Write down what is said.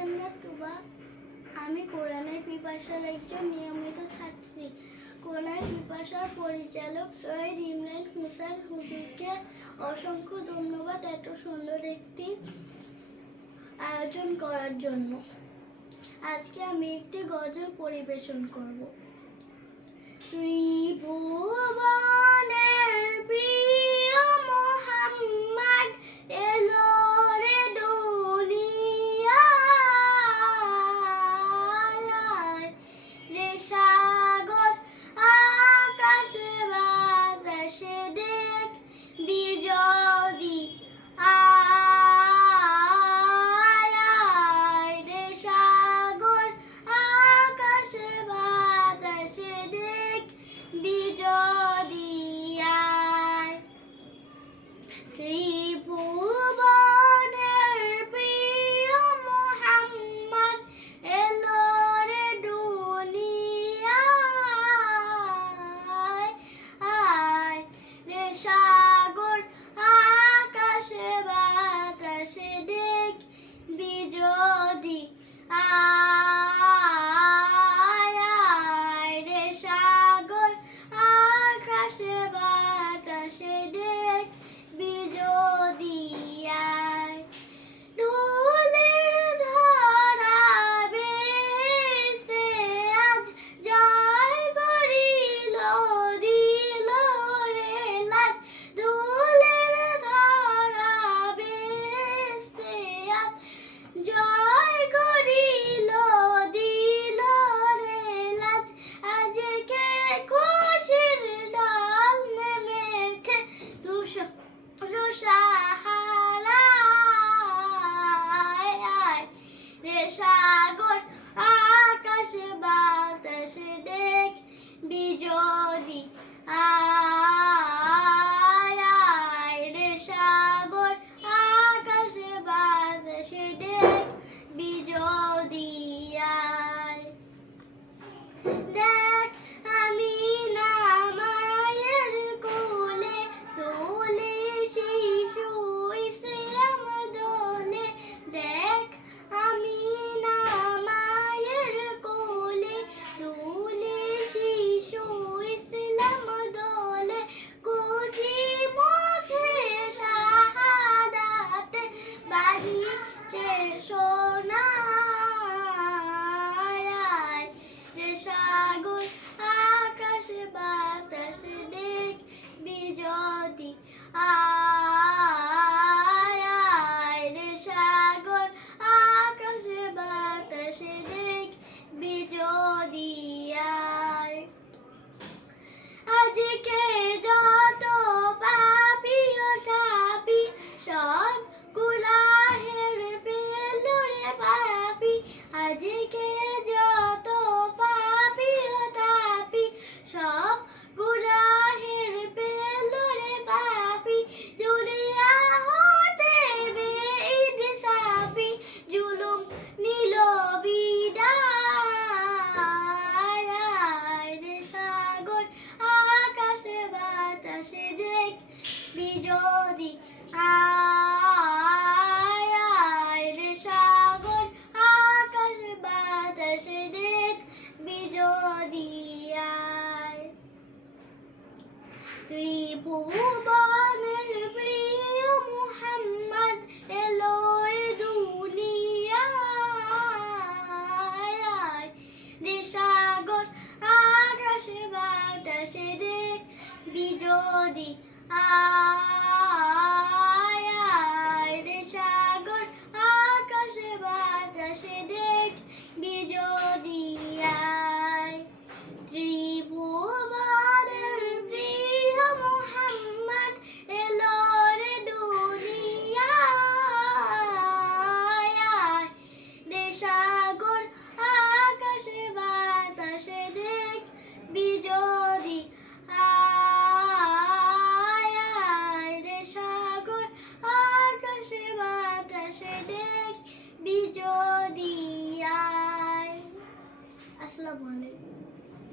ইস্কান্দার তুবা? আমি কোরআনের পিপাসার একজন নিয়মিত ছাত্রী। কোরআন পিপাসার পরিচালক সৈয়দ ইমরান হুসান হুজুরকে অসংখ্য ধন্যবাদ এত সুন্দর একটি আয়োজন করার জন্য। আজকে আমি একটি গজল পরিবেশন করব। ত্রিভুবনের প্রিয় আসবি যদি আয় রে সাগর আকাশ বাতাস দেখবি যদি আয়। রিপু असलम